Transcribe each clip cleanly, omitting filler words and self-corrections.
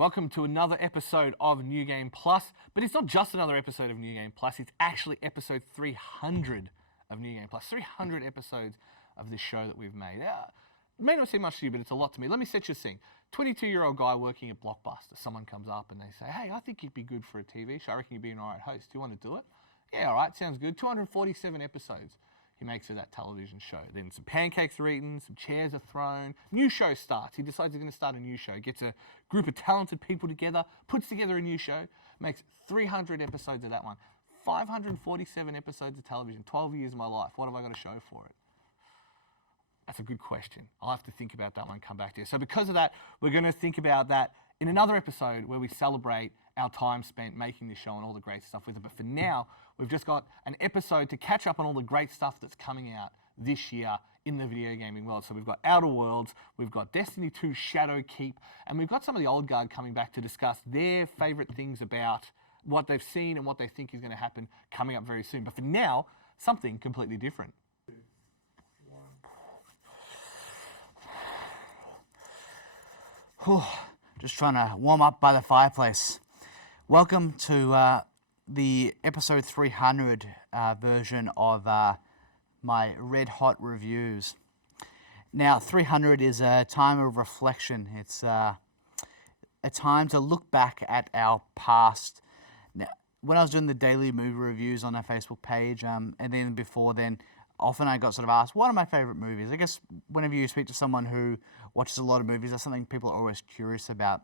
Welcome to another episode of New Game Plus, but it's not just another episode of New Game Plus, it's actually episode 300 of New Game Plus. 300 episodes of this show that we've made. It may not seem much to you, but it's a lot to me. Let me set you a scene. 22-year-old guy working at Blockbuster. Someone comes up and they say, hey, I think you'd be good for a TV show. I reckon you'd be an alright host. Do you want to do it? Yeah, alright, sounds good. 247 episodes he makes of that television show. Then some pancakes are eaten, some chairs are thrown, new show starts. He decides he's going to start a new show, gets a group of talented people together, puts together a new show, makes 300 episodes of that one. 547 episodes of television, 12 years of my life. What have I got to show for it? That's a good question. I'll have to think about that one and come back to you. So because of that, we're going to think about that in another episode where we celebrate our time spent making this show and all the great stuff with it. But for now, we've just got an episode to catch up on all the great stuff that's coming out this year in the video gaming world. So we've got Outer Worlds, we've got Destiny 2 Shadowkeep, and we've got some of the old guard coming back to discuss their favourite things about what they've seen and what they think is going to happen coming up very soon. But for now, something completely different. Whew, just trying to warm up by the fireplace. Welcome to the episode 300 version of my red hot reviews. Now, 300 is a time of reflection. It's a time to look back at our past. Now, when I was doing the daily movie reviews on our Facebook page, and then before then, often I got sort of asked, what are my favorite movies? I guess whenever you speak to someone who watches a lot of movies, that's something people are always curious about.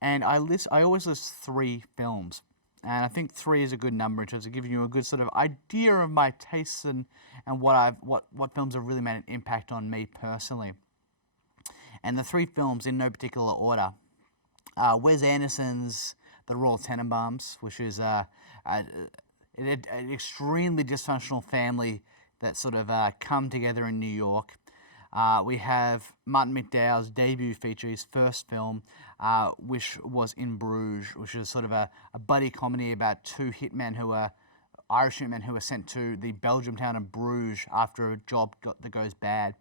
And I always list 3 films. And I think 3 is a good number in terms of giving you a good sort of idea of my tastes and what films have really made an impact on me personally. And the 3 films in no particular order. Wes Anderson's The Royal Tenenbaums, which is an extremely dysfunctional family that sort of come together in New York. We have Martin McDonagh's debut feature, his first film, which was In Bruges, which is sort of a buddy comedy about 2 Irish hitmen who were sent to the Belgium town of Bruges after a job that goes bad.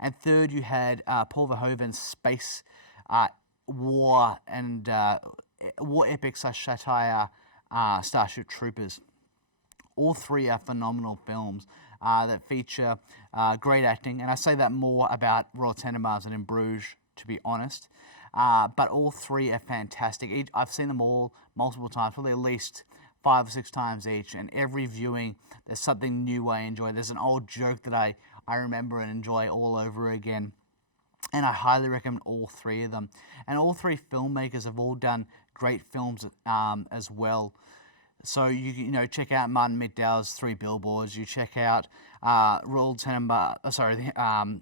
And third, you had Paul Verhoeven's space war and war epic satire, Starship Troopers. All 3 are phenomenal films that feature great acting, and I say that more about Royal Tenenbaums than In Bruges, to be honest. But all 3 are fantastic. I've seen them all multiple times, probably at least 5 or 6 times each, and every viewing there's something new I enjoy. There's an old joke that I remember and enjoy all over again. And I highly recommend all 3 of them. And all 3 filmmakers have all done great films as well. So you know, check out Martin McDonagh's 3 Billboards. You check out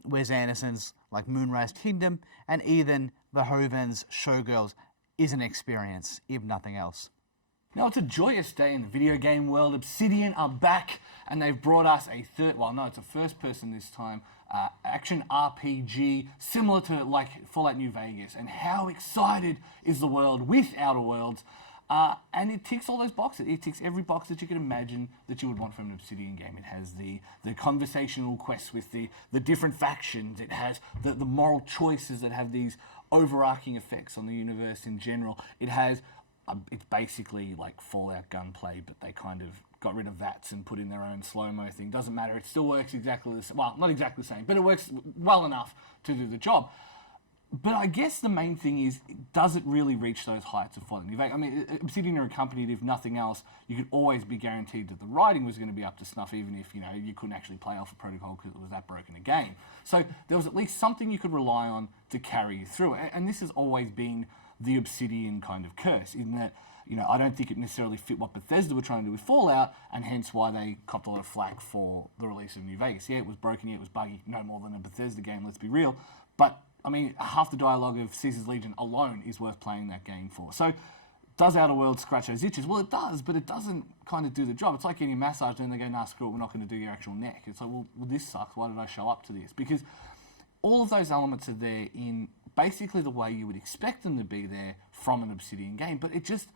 Wes Anderson's like Moonrise Kingdom, and Ethan Verhoeven's Showgirls is an experience, if nothing else. Now, it's a joyous day in the video game world. Obsidian are back, and they've brought us it's a first-person this time, action RPG, similar to like Fallout New Vegas. And how excited is the world with Outer Worlds? And it ticks all those boxes. It ticks every box that you could imagine that you would want from an Obsidian game. It has the conversational quests with the different factions. It has the moral choices that have these overarching effects on the universe in general. It has, it's basically like Fallout gunplay, but they kind of got rid of VATS and put in their own slow-mo thing. Doesn't matter. It still works exactly the same. Well, not exactly the same, but it works well enough to do the job. But I guess the main thing is, does it really reach those heights of Fallout New Vegas? I mean, Obsidian are a company that, if nothing else, you could always be guaranteed that the writing was going to be up to snuff, even if, you couldn't actually play Alpha Protocol because it was that broken a game. So there was at least something you could rely on to carry you through. And this has always been the Obsidian kind of curse, in that, I don't think it necessarily fit what Bethesda were trying to do with Fallout, and hence why they copped a lot of flack for the release of New Vegas. Yeah, it was broken, yeah, it was buggy, no more than a Bethesda game, let's be real. But I mean, half the dialogue of Caesar's Legion alone is worth playing that game for. So, does Outer Worlds scratch those itches? Well, it does, but it doesn't kind of do the job. It's like getting a massage and they go, nah, screw it, we're not going to do your actual neck. It's like, well, this sucks. Why did I show up to this? Because all of those elements are there in basically the way you would expect them to be there from an Obsidian game. But it just,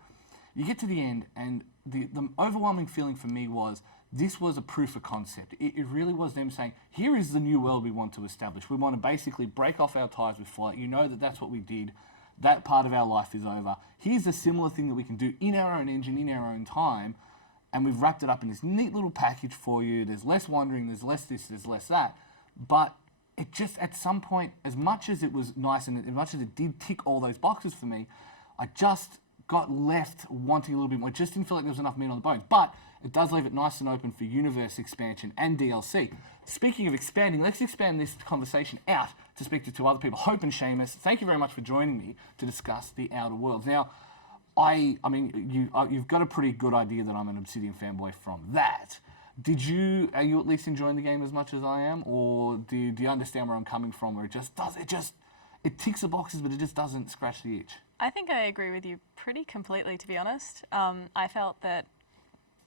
you get to the end, and the overwhelming feeling for me was, this was a proof of concept. It really was them saying, here is the new world we want to establish. We want to basically break off our ties with Fallout. You know that that's what we did that part of our life is over. Here's a similar thing that we can do in our own engine, in our own time, and we've wrapped it up in this neat little package for you. There's less wandering, there's less this, there's less that. But it just, at some point, as much as it was nice and as much as it did tick all those boxes for me, I just got left wanting a little bit more. It just didn't feel like there was enough meat on the bones. But it does leave it nice and open for universe expansion and DLC. Speaking of expanding, let's expand this conversation out to speak to two other people. Hope and Seamus, thank you very much for joining me to discuss the Outer Worlds. Now, I mean, you've got a pretty good idea that I'm an Obsidian fanboy from that. Are you at least enjoying the game as much as I am, or do you understand where I'm coming from? Where it ticks the boxes, but it just doesn't scratch the itch. I think I agree with you pretty completely, to be honest. I felt that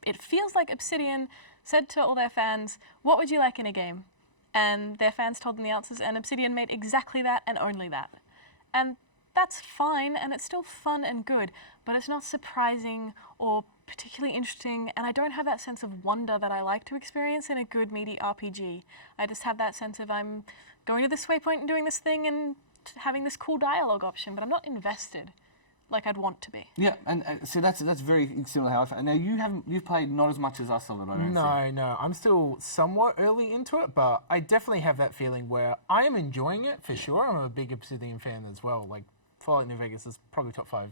it feels like Obsidian said to all their fans, "What would you like in a game?" And their fans told them the answers, and Obsidian made exactly that and only that. And that's fine, and it's still fun and good, but it's not surprising or particularly interesting, and I don't have that sense of wonder that I like to experience in a good, meaty RPG. I just have that sense of I'm going to this waypoint and doing this thing and having this cool dialogue option, but I'm not invested like I'd want to be. Yeah, and so that's very similar to how I feel. Now you've played not as much as us of it, I don't think. No, I'm still somewhat early into it, but I definitely have that feeling where I am enjoying it for sure. I'm a big Obsidian fan as well. Like Fallout New Vegas is probably top 5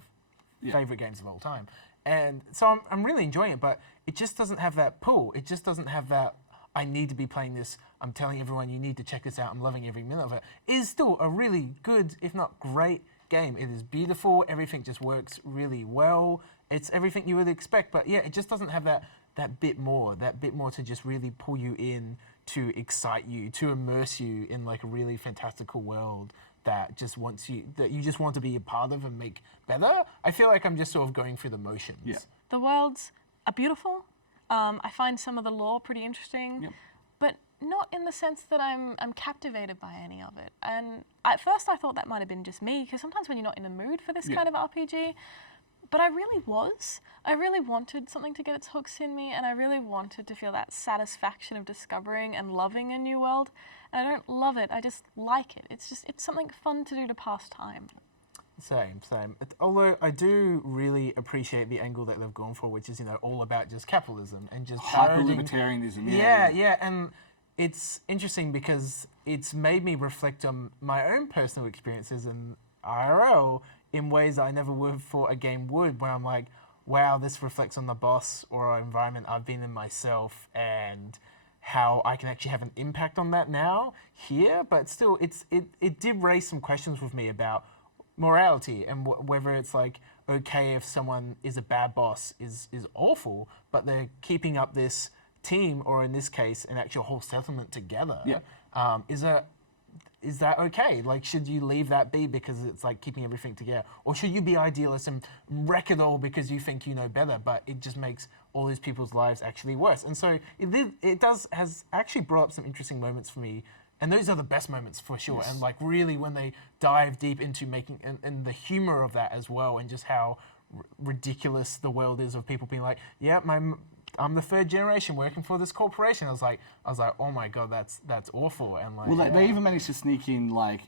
favorite games of all time. And so I'm really enjoying it, but it just doesn't have that pull. It just doesn't have that, I need to be playing this. I'm telling everyone you need to check this out. I'm loving every minute of it. It is still a really good, if not great, game. It is beautiful. Everything just works really well. It's everything you would expect. But yeah, it just doesn't have that bit more to just really pull you in, to excite you, to immerse you in like a really fantastical world that you just want to be a part of and make better. I feel like I'm just sort of going through the motions. Yeah. The worlds are beautiful. I find some of the lore pretty interesting, but not in the sense that I'm captivated by any of it. And at first I thought that might have been just me, because sometimes when you're not in the mood for this kind of RPG, but I really was. I really wanted something to get its hooks in me, and I really wanted to feel that satisfaction of discovering and loving a new world. And I don't love it, I just like it. It's something fun to do to pass time. Same. Although I do really appreciate the angle that they've gone for, which is, all about just capitalism and just hyper-libertarianism. Yeah, and it's interesting because it's made me reflect on my own personal experiences in IRL in ways I never would have thought a game would, where I'm like, wow, this reflects on the boss or environment I've been in myself, and how I can actually have an impact on that now here. But still, it did raise some questions with me about morality and whether it's like okay if someone is a bad boss is awful, but they're keeping up this team, or in this case an actual whole settlement together. Is that okay? Like, should you leave that be because it's like keeping everything together, or should you be idealist and wreck it all because you think you know better, but it just makes all these people's lives actually worse? And so has actually brought up some interesting moments for me. And those are the best moments for sure. Yes. And like really when they dive deep into making, and the humor of that as well, and just how ridiculous the world is of people being like, yeah, I'm the third generation working for this corporation. I was like, oh my God, that's awful. And like, well, they even managed to sneak in like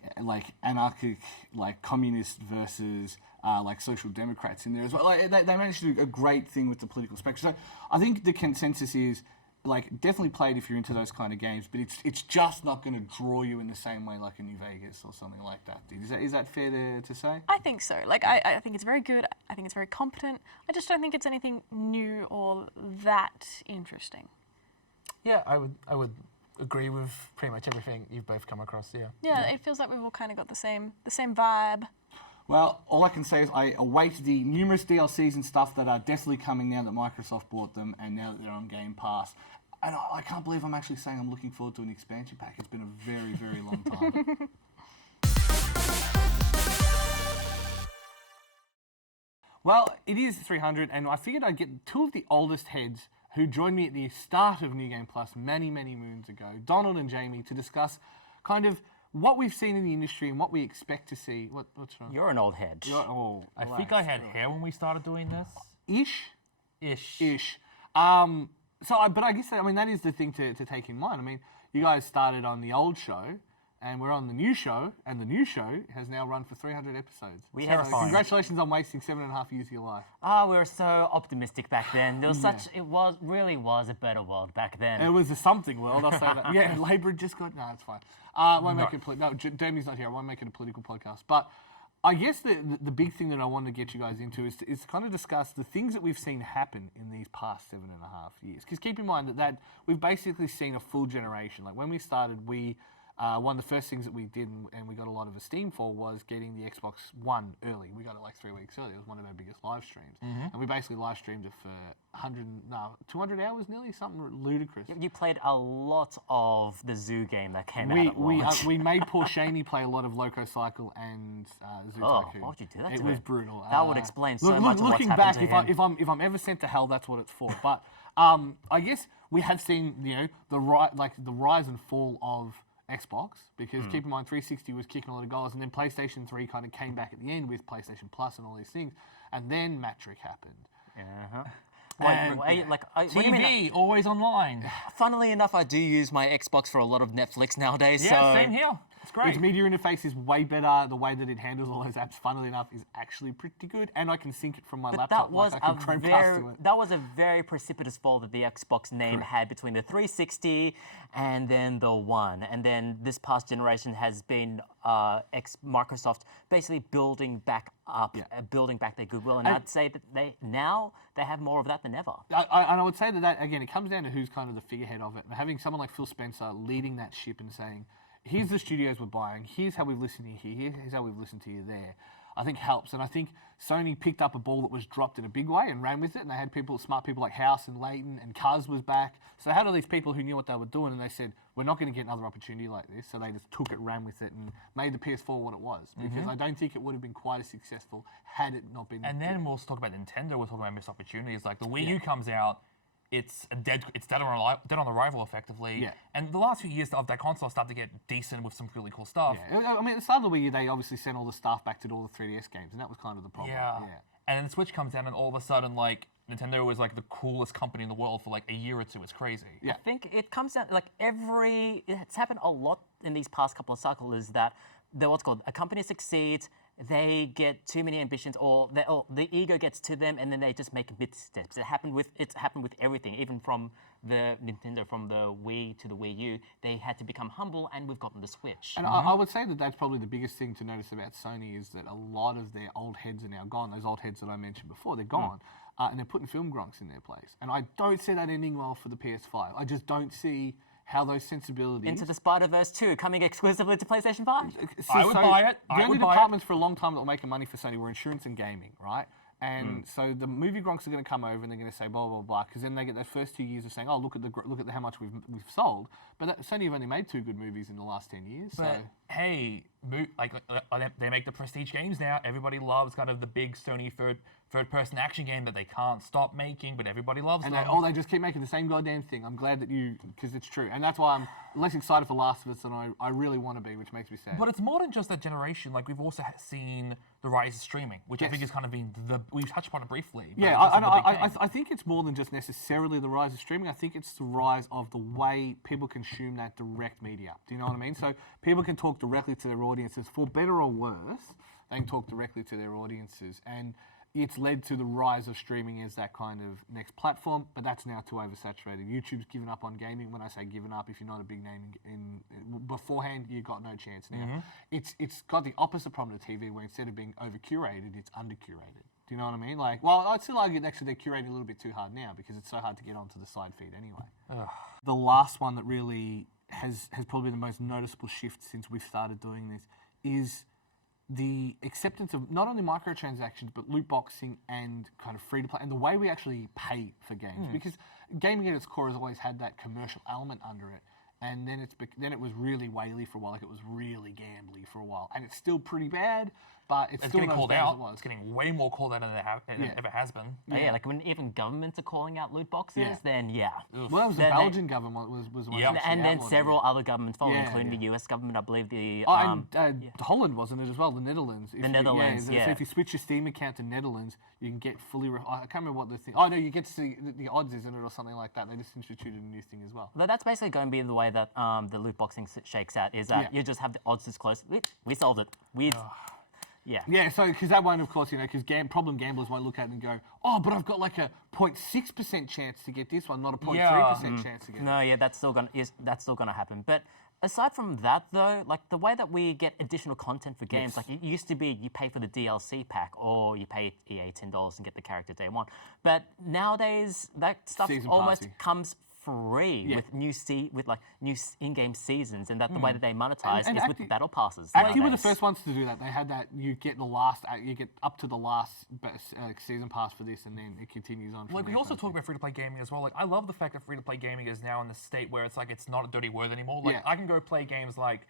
anarchic, like communist versus like social democrats in there as well. Like they managed to do a great thing with the political spectrum. So I think the consensus is, like, definitely play it if you're into those kind of games, but it's just not going to draw you in the same way like a New Vegas or something like that. Is that fair to say? I think so. Like, I think it's very good. I think it's very competent. I just don't think it's anything new or that interesting. Yeah, I would agree with pretty much everything you've both come across. Yeah, it feels like we've all kind of got the same vibe. Well, all I can say is I await the numerous DLCs and stuff that are definitely coming now that Microsoft bought them, and now that they're on Game Pass. And I can't believe I'm actually saying I'm looking forward to an expansion pack. It's been a very, very long time. Well, it is 300, and I figured I'd get two of the oldest heads who joined me at the start of New Game Plus many, many moons ago, Donald and Jamie, to discuss kind of what we've seen in the industry and what we expect to see. What's wrong? You're an old head. I think I had hair when we started doing this. Ish. But I guess that is the thing to take in mind. I mean, you guys started on the old show, and we're on the new show, and the new show has now run for 300 episodes. We have so congratulations on wasting 7.5 years of your life. We were so optimistic back then. There was really was a better world back then. It was a something world, I'll say that. Yeah, Labour just got, no, it's fine. Won't make it, no, Jamie's not here, I won't make it a political podcast. But I guess the big thing that I wanted to get you guys into is to kind of discuss the things that we've seen happen in these past 7.5 years. Because keep in mind that we've basically seen a full generation. Like when we started, one of the first things that we did and we got a lot of esteem for was getting the Xbox One early. We got it like 3 weeks early. It was one of our biggest live streams. And we basically live streamed it for 200 hours nearly, something ludicrous. You played a lot of the Zoo game that came out at launch. We made poor Shaney play a lot of Loco Cycle and Zoo Tycoon. Why would you do that It to was him? brutal. That would explain so much of what's looking happened back, to him. if I'm ever sent to hell, that's what it's for. But I guess we have seen the rise and fall of Xbox, because keep in mind 360 was kicking a lot of goals, and then PlayStation 3 kind of came back at the end with PlayStation Plus and all these things, and then Matric happened. TV, always online. Funnily enough, I do use my Xbox for a lot of Netflix nowadays. Yeah, so same here. It's great. Its media interface is way better. The way that it handles all those apps, funnily enough, is actually pretty good, and I can sync it from my laptop. That was I can Chromecast to it. that was a very precipitous fall that the Xbox name had between the 360 and then the One, and then this past generation has been Microsoft basically building back up, building back their goodwill, and I'd say that they have more of that than ever. And I would say that again, it comes down to who's kind of the figurehead of it, and having someone like Phil Spencer leading that ship and saying, here's the studios we're buying, here's how we've listened to you here, here's how we've listened to you there, I think helps. And I think Sony picked up a ball that was dropped in a big way and ran with it, and they had smart people like House and Leighton, and Cuz was back. So they had all these people who knew what they were doing, and they said, we're not going to get another opportunity like this. So they just took it, ran with it, and made the PS4 what it was. Because I don't think it would have been quite as successful had it not been. And then we'll talk about Nintendo, we'll talk about missed opportunities. Like the Wii U comes out, it's dead on arrival effectively. Yeah. And the last few years of that console started to get decent with some really cool stuff. Yeah. I mean, at the start of the Wii U, they obviously sent all the staff back to do all the 3DS games, and that was kind of the problem. Yeah. And then the Switch comes out, and all of a sudden, like, Nintendo was like the coolest company in the world for like a year or two. It's crazy. Yeah. I think it comes down like it's happened a lot in these past couple of cycles, is that a company succeeds, they get too many ambitions, or the ego gets to them, and then they just make missteps. It's happened with everything, even from the Nintendo, from the Wii to the Wii U. They had to become humble, and we've gotten the Switch. And I would say that that's probably the biggest thing to notice about Sony, is that a lot of their old heads are now gone. Those old heads that I mentioned before, they're gone. And they're putting film gronks in their place. And I don't see that ending well for the PS5. I just don't see how those sensibilities... Into the Spider-Verse 2, coming exclusively to PlayStation 5. I would buy it. The only departments for a long time that were making money for Sony were insurance and gaming, right? And so the movie gronks are going to come over and they're going to say blah blah blah, because then they get those first 2 years of saying, oh, look at how much we've sold. But Sony have only made 2 good movies in the last 10 years. But hey, they make the prestige games now. Everybody loves kind of the big Sony third-person action game that they can't stop making, but everybody loves them. They just keep making the same goddamn thing. I'm glad that because it's true. And that's why I'm less excited for Last of Us than I really want to be, which makes me sad. But it's more than just that generation. Like, we've also seen the rise of streaming, which I think has kind of been we've touched upon it briefly. Yeah, I think it's more than just necessarily the rise of streaming. I think it's the rise of the way people consume that direct media. Do you know what I mean? So people can talk directly to their audiences, for better or worse. They can talk directly to their audiences, and it's led to the rise of streaming as that kind of next platform, but that's now too oversaturated. YouTube's given up on gaming. When I say given up, if you're not a big name in beforehand, you've got no chance now. It's got the opposite problem to TV, where instead of being over-curated, it's under-curated. Do you know what I mean? Like, well, I'd still argue that actually they're curating a little bit too hard now, because it's so hard to get onto the side feed anyway. The last one that really has probably the most noticeable shift since we've started doing this is the acceptance of not only microtransactions, but loot boxing and kind of free to play, and the way we actually pay for games. Because gaming at its core has always had that commercial element under it, and then it was really whaley for a while, like it was really gambly for a while, and it's still pretty bad. but it's It's still getting not as called bad as out. it was. It's getting way more called out than it ever has been. Yeah, like when even governments are calling out loot boxes, Yeah. then yeah. Well, that was the Then they- Belgian government was one Yep. that And then outlawed it. several other governments following, Yeah, including yeah. the US government, I believe the Holland wasn't it as well? The Netherlands. If Netherlands, So yeah. if you switch your Steam account to Netherlands, you can get fully. I can't remember what the thing. Oh no, you get to see the odds, isn't it, or something like that? They just instituted a new thing as well. But that's basically going to be the way that the loot boxing shakes out. Is that Yeah. you just have the odds this close. We solved it. Yeah. Yeah, so because that won't, of course, because problem gamblers won't look at it and go, oh, but I've got like a 0.6% chance to get this one, not a 0.3% chance to get. No, yeah, that's still gonna happen. But aside from that, though, like the way that we get additional content for games, like it used to be you pay for the DLC pack or you pay EA $10 and get the character day one. But nowadays, that stuff Season almost party. comes free Yeah. with new in-game seasons, and that the way that they monetize And is Acti- with battle passes. Acti were the nowadays. first ones to do that. They had that you get up to the last season pass for this, and then it continues on. From Like we there also kind of talk thing. about free-to-play gaming as well. Like I love the fact that free-to-play gaming is now in the state where it's like it's not a dirty word anymore. Like Yeah. I can go play games like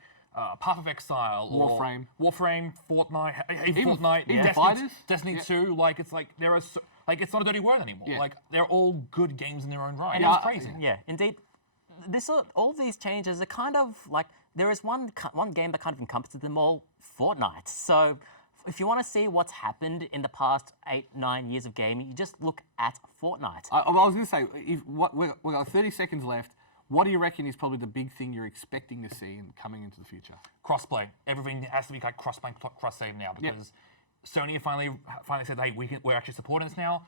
Path of Exile, or Warframe, Fortnite, Even- Fortnite, even Destiny, Fighters? Destiny Yeah. 2. Like it's like there are like it's not a dirty word anymore. Yeah. Like they're all good games in their own right. And it's it's crazy. Yeah, indeed. All these changes are kind of like there is one game that kind of encompasses them all: Fortnite. So, if you want to see what's happened in the past 8-9 years of gaming, you just look at Fortnite. I was going to say, we've got 30 seconds left. What do you reckon is probably the big thing you're expecting to see coming into the future? Crossplay. Everything has to be like crossplay, cross-save now because Sony have finally said, hey, we're actually supporting this now.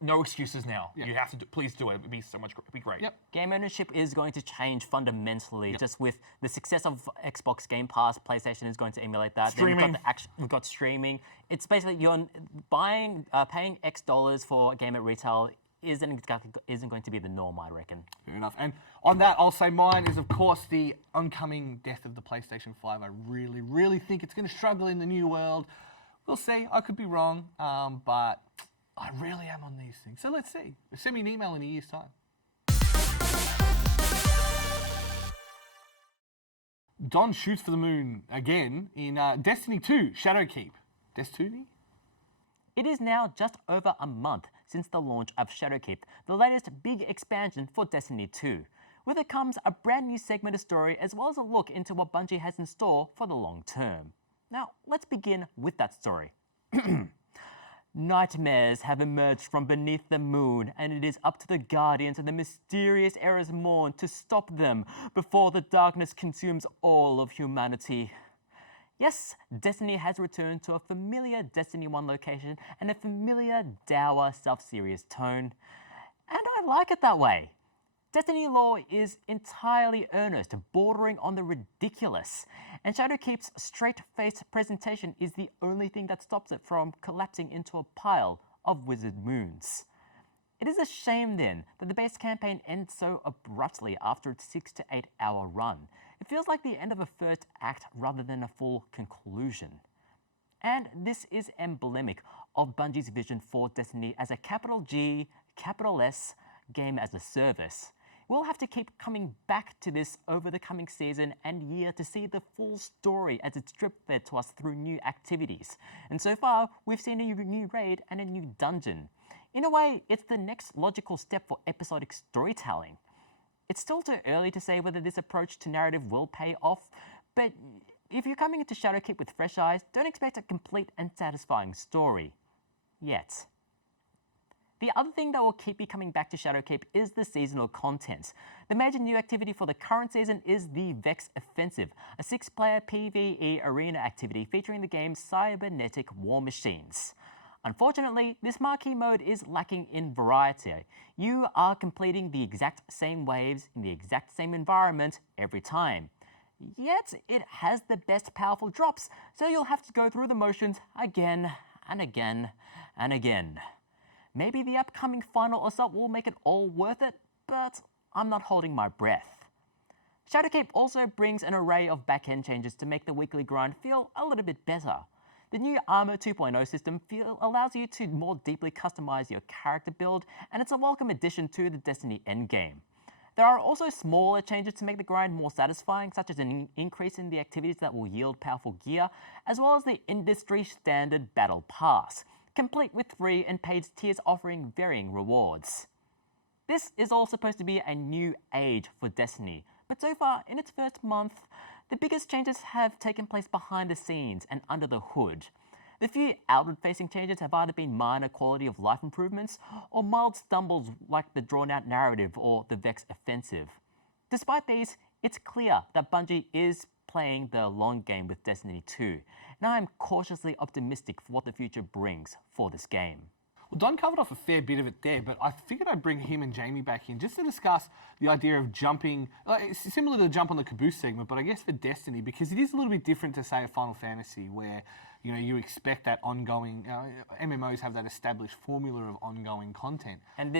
No excuses now. You have to please do it. It'd be so much. It'd be great. Yep. Game ownership is going to change fundamentally, just with the success of Xbox Game Pass. PlayStation is going to emulate that. Streaming. Then we've got streaming. It's basically you're paying X dollars for a game at retail isn't going to be the norm, I reckon. Fair enough. And on that, I'll say mine is, of course, the oncoming death of the PlayStation 5. I really, really think it's going to struggle in the new world. We'll see. I could be wrong, but I really am on these things. So let's see. Send me an email in a year's time. Don shoots for the moon again in Destiny 2, Shadowkeep. Destiny? It is now just over a month since the launch of Shadowkeep, the latest big expansion for Destiny 2. With it comes a brand new segment of story as well as a look into what Bungie has in store for the long term. Now, let's begin with that story. Nightmares have emerged from beneath the moon, and it is up to the Guardians and the mysterious Era's Morn to stop them before the darkness consumes all of humanity. Yes, Destiny has returned to a familiar Destiny 1 location and a familiar, dour, self-serious tone. And I like it that way. Destiny lore is entirely earnest, bordering on the ridiculous, and Shadowkeep's straight-faced presentation is the only thing that stops it from collapsing into a pile of wizard moons. It is a shame then that the base campaign ends so abruptly after its 6 to 8 hour run. It feels like the end of a first act rather than a full conclusion. And this is emblematic of Bungie's vision for Destiny as a capital G, capital S, game as a service. We'll have to keep coming back to this over the coming season and year to see the full story as it's drip-fed to us through new activities. And so far, we've seen a new raid and a new dungeon. In a way, it's the next logical step for episodic storytelling. It's still too early to say whether this approach to narrative will pay off, but if you're coming into Shadowkeep with fresh eyes, don't expect a complete and satisfying story. Yet. The other thing that will keep me coming back to Shadowkeep is the seasonal content. The major new activity for the current season is the Vex Offensive, a 6-player PvE arena activity featuring the game's cybernetic war machines. Unfortunately, this marquee mode is lacking in variety. You are completing the exact same waves in the exact same environment every time. Yet, it has the best powerful drops, so you'll have to go through the motions again and again and again. Maybe the upcoming final assault will make it all worth it, but I'm not holding my breath. Shadowkeep also brings an array of back-end changes to make the weekly grind feel a little bit better. The new Armor 2.0 system allows you to more deeply customize your character build, and it's a welcome addition to the Destiny endgame. There are also smaller changes to make the grind more satisfying, such as an increase in the activities that will yield powerful gear, as well as the industry standard Battle Pass, complete with free and paid tiers offering varying rewards. This is all supposed to be a new age for Destiny, but so far, in its first month, the biggest changes have taken place behind the scenes and under the hood. The few outward-facing changes have either been minor quality of life improvements or mild stumbles like the drawn-out narrative or the Vex offensive. Despite these, it's clear that Bungie is playing the long game with Destiny 2, and I am cautiously optimistic for what the future brings for this game. Well, Don covered off a fair bit of it there, but I figured I'd bring him and Jamie back in just to discuss the idea of jumping, it's similar to the jump on the Caboose segment, but I guess for Destiny, because it is a little bit different to, say, a Final Fantasy, where you expect that ongoing, MMOs have that established formula of ongoing content. And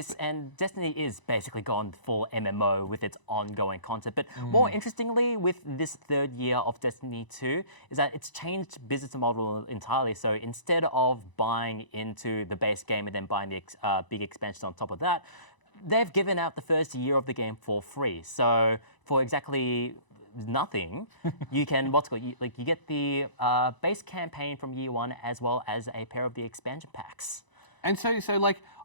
Destiny is basically gone full MMO with its ongoing content. But more interestingly, with this third year of Destiny 2, is that it's changed business model entirely. So instead of buying into the base game and then buying the big expansions on top of that, they've given out the first year of the game for free. So for exactly nothing, you can you get the base campaign from year one as well as a pair of the expansion packs. And so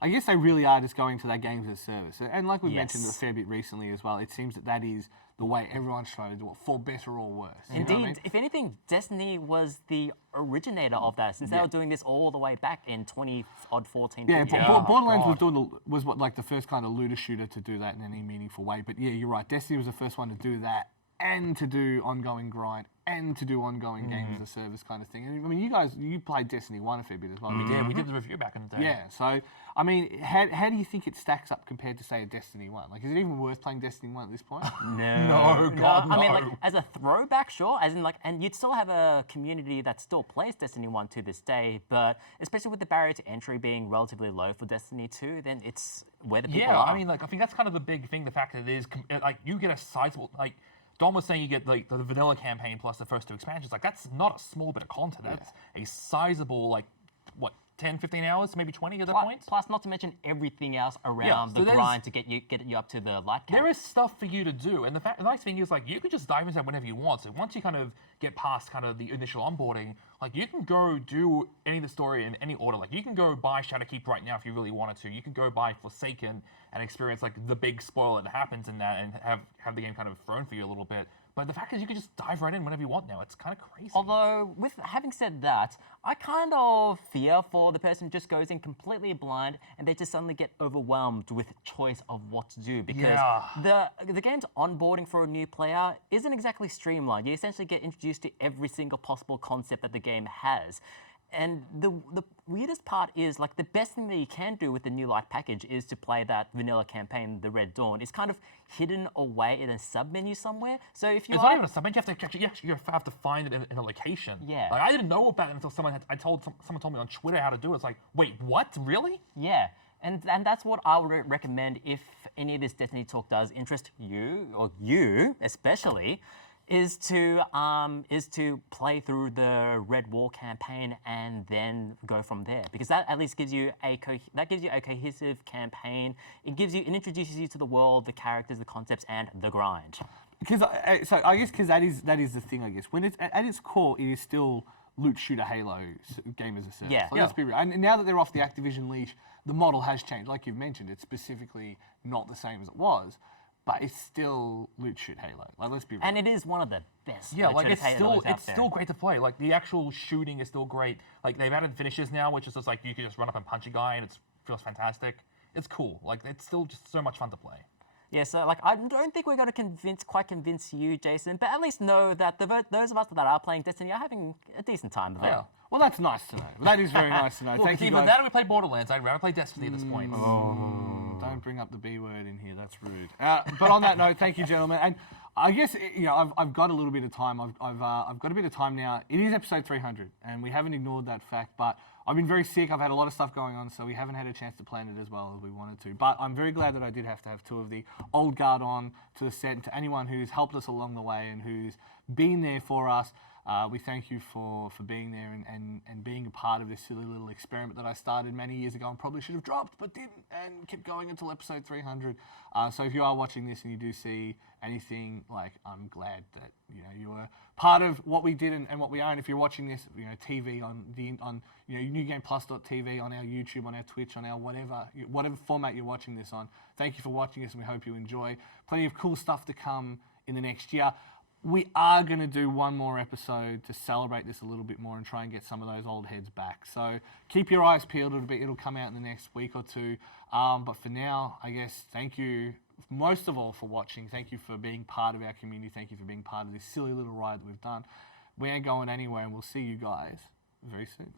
I guess they really are just going to that games as a service. And like we Yes. mentioned a fair bit recently as well, it seems that is the way everyone's trying to do it, for better or worse. You know what I Indeed, mean? if anything, Destiny was the originator of that, since they were doing this all the way back in 2014. Yeah, 15. Borderlands was what the first kind of looter shooter to do that in any meaningful way. But yeah, you're right. Destiny was the first one to do that, and to do ongoing grind, and to do ongoing games as a service kind of thing. And I mean, you played Destiny 1 a fair bit as well. Yeah, we did the review back in the day. Yeah, so, I mean, how do you think it stacks up compared to, say, a Destiny 1? Like, is it even worth playing Destiny 1 at this point? No, God, I mean, no. like, as a throwback, sure. As in, like, and you'd still have a community that still plays Destiny 1 to this day, but especially with the barrier to entry being relatively low for Destiny 2, then it's where the people Yeah, are. I mean, like, I think that's kind of the big thing. The fact that it is, like, you get a sizable, like, Dom was saying you get, like, the vanilla campaign plus the first two expansions. Like, that's not a small bit of content. That's a sizable, like, what, 10, 15 hours, maybe 20 at that point? Plus, not to mention everything else around so the there's- grind to get you up to the light count. There is stuff for you to do, and the nice thing is, like, you can just dive into that whenever you want. So once you kind of get past kind of the initial onboarding, like, you can go do any of the story in any order. Like, you can go buy Shadowkeep right now if you really wanted to. You can go buy Forsaken and experience, like, the big spoiler that happens in that and have the game kind of thrown for you a little bit. But the fact is, you can just dive right in whenever you want now. It's kind of crazy. Although, with having said that, I kind of fear for the person who just goes in completely blind and they just suddenly get overwhelmed with choice of what to do, because the game's onboarding for a new player isn't exactly streamlined. You essentially get introduced to every single possible concept that the game has. And the weirdest part is, like, the best thing that you can do with the new light package is to play that vanilla campaign, the Red Dawn. It's kind of hidden away in a sub-menu somewhere. So if you It's not even a sub. You have to find it in a location. Yeah. Like, I didn't know about it until someone told me on Twitter how to do it. It's like, wait, what? Really? Yeah, and that's what I would recommend if any of this Destiny talk does interest you, or you especially, is to play through the Red Wall campaign and then go from there, because that at least gives you a cohesive campaign. It introduces you to the world, the characters, the concepts, and the grind. Because I guess that is the thing. I guess when it's at its core, it is still loot shooter Halo game as a service. Yeah. Let's be real. And now that they're off the Activision leash, the model has changed. Like you've mentioned, it's specifically not the same as it was, but it's still loot shoot Halo. Like, let's be real. And it is one of the best. Yeah, like, loot it's shooters out there. still great to play. Like, the actual shooting is still great. Like, they've added finishes now, which is just like you can just run up and punch a guy and it feels fantastic. It's cool. Like, it's still just so much fun to play. Yeah, so like I don't think we're going to quite convince you, Jason, but at least know that those of us that are playing Destiny are having a decent time with it. Yeah. Well, that's nice to know. That is very nice to know. Look, Thank you either guys. that or we play Borderlands. I'd rather play Destiny at this point. Don't bring up the B word in here. That's rude. But on that note, thank you, gentlemen. And I guess I've got a little bit of time. I've got a bit of time now. It is episode 300, and we haven't ignored that fact. But I've been very sick. I've had a lot of stuff going on, so we haven't had a chance to plan it as well as we wanted to. But I'm very glad that I did have to have two of the old guard on to the set, and to anyone who's helped us along the way and who's been there for us. We thank you for being there and being a part of this silly little experiment that I started many years ago and probably should have dropped, but didn't, and kept going until episode 300. So if you are watching this and you do see anything, like, I'm glad that you were part of what we did and what we are. And if you're watching this, TV on newgameplus.tv, on our YouTube, on our Twitch, on our whatever format you're watching this on, thank you for watching us, and we hope you enjoy. Plenty of cool stuff to come in the next year. We are going to do one more episode to celebrate this a little bit more and try and get some of those old heads back. So keep your eyes peeled. It'll come out in the next week or two. But for now, I guess, thank you most of all for watching. Thank you for being part of our community. Thank you for being part of this silly little ride that we've done. We ain't going anywhere, and we'll see you guys very soon.